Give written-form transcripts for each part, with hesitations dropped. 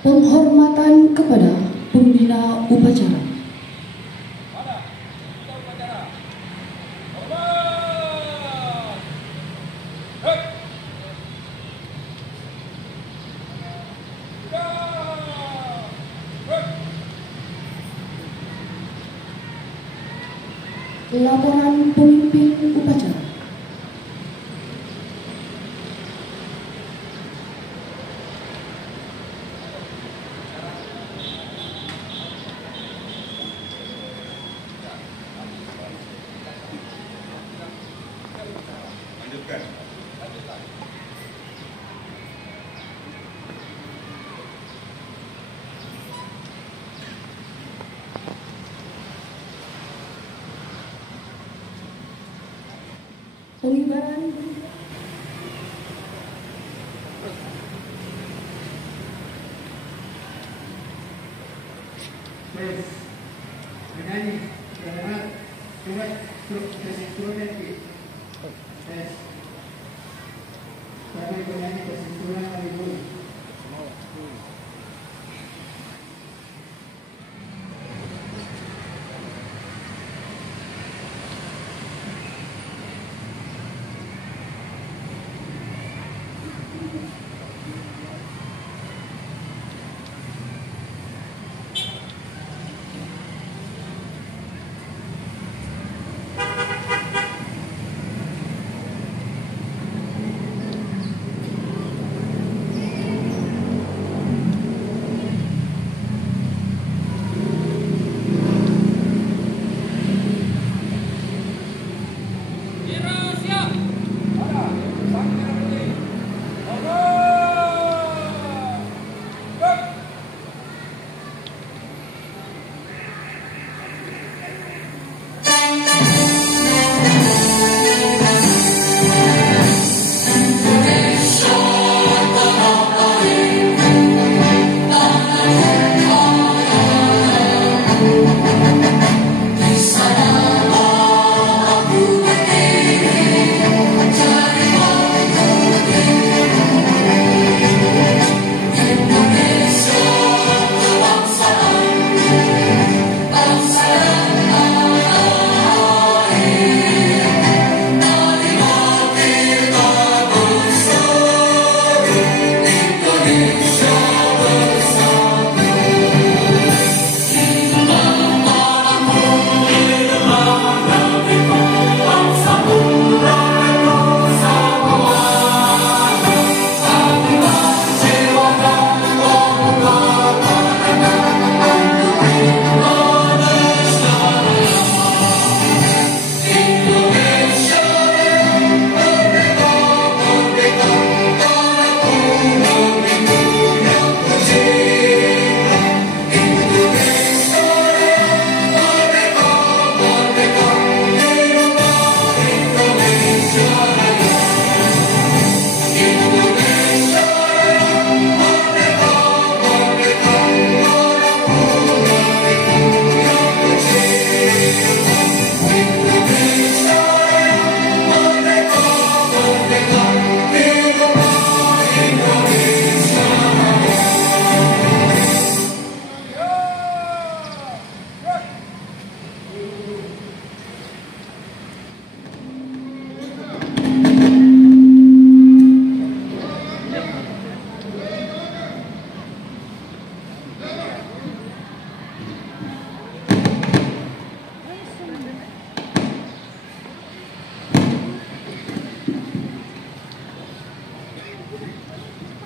Penghormatan kepada pembina upacara. Laporan pemimpin upacara. Pengibaran menyanyi karena surat kesimpulan kami menyanyi kesimpulan ibu.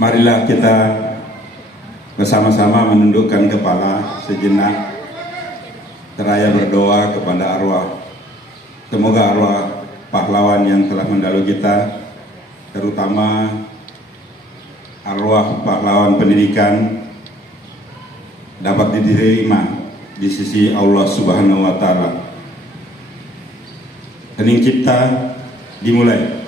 Marilah kita bersama-sama menundukkan kepala sejenak, seraya berdoa kepada arwah. Semoga arwah pahlawan yang telah mendahului kita, terutama arwah pahlawan pendidikan, dapat diterima di sisi Allah Subhanahu wa Ta'ala. Hening cipta dimulai.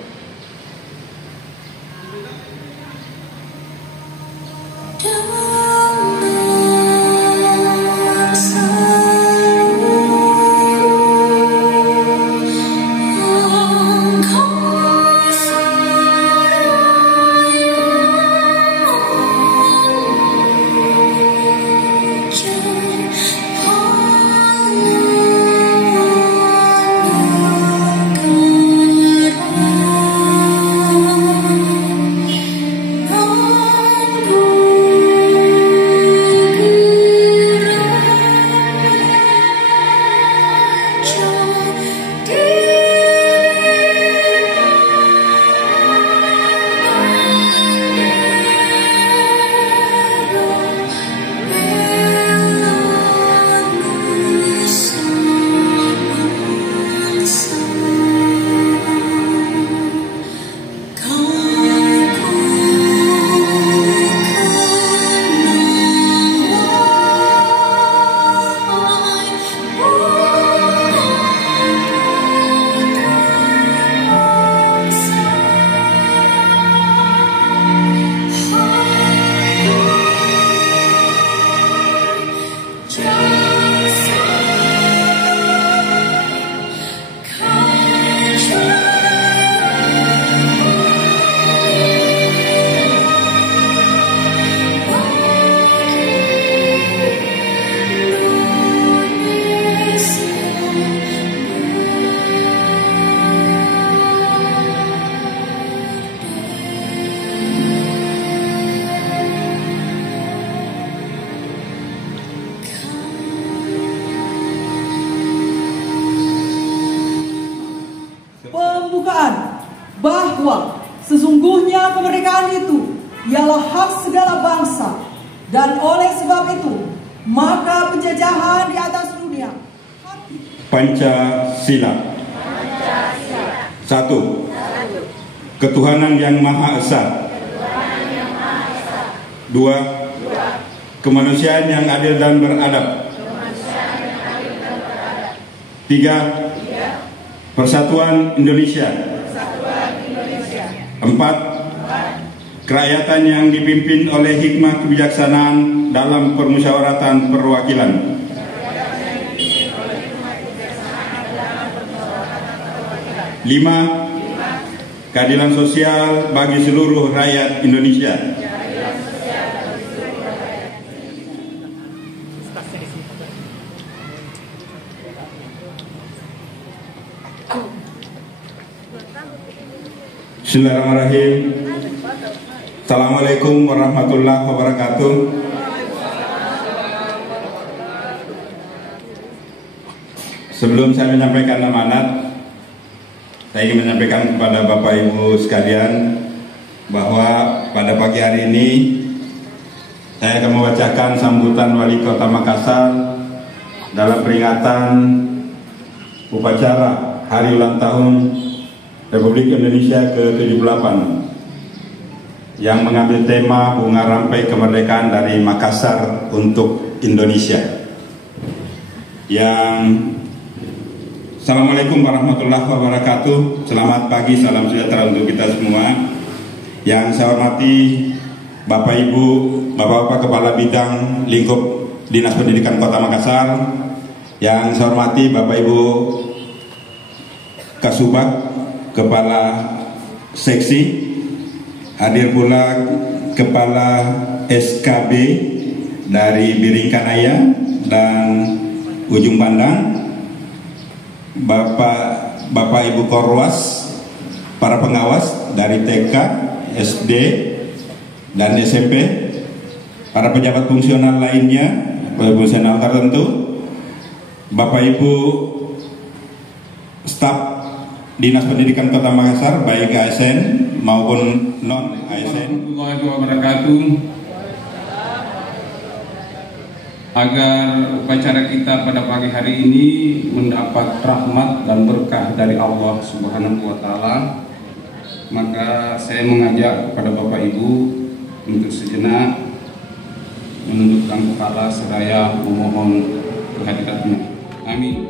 adalah hak segala bangsa, dan oleh sebab itu maka penjajahan di atas dunia. Pancasila. 1. Ketuhanan yang Maha Esa. 2. Kemanusiaan yang adil dan beradab. 3. Persatuan Indonesia. 4. Kerakyatan yang dipimpin oleh hikmah kebijaksanaan dalam permusyawaratan perwakilan. 5. Keadilan sosial bagi seluruh rakyat Indonesia. 6. Bismillahirrahmanirrahim. Assalamualaikum warahmatullahi wabarakatuh. Sebelum saya menyampaikan amanat, saya ingin menyampaikan kepada Bapak Ibu sekalian bahwa pada pagi hari ini saya akan membacakan sambutan Wali Kota Makassar dalam peringatan upacara Hari Ulang Tahun Republik Indonesia ke-78 yang mengambil tema Bunga Rampai Kemerdekaan dari Makassar untuk Indonesia. Assalamualaikum warahmatullahi wabarakatuh. Selamat pagi, salam sejahtera untuk kita semua. Yang saya hormati Bapak Ibu, Bapak-Bapak Kepala Bidang Lingkup Dinas Pendidikan Kota Makassar. Yang saya hormati Bapak Ibu Kasubag, Kepala Seksi. Hadir pula Kepala SKB dari Biringkanaya dan Ujung Pandang. Bapak Ibu Korwas, para pengawas dari TK, SD, dan SMP, para pejabat fungsional lainnya, fungsional tertentu, Bapak Ibu staf Dinas Pendidikan Kota Makassar, baik ASN maupun non ASN. Warahmatullahi wabarakatuh. Agar upacara kita pada pagi hari ini mendapat rahmat dan berkah dari Allah Subhanahu wa Ta'ala, maka saya mengajak kepada Bapak Ibu untuk sejenak menundukkan kepala seraya memohon kehadiratnya. Amin.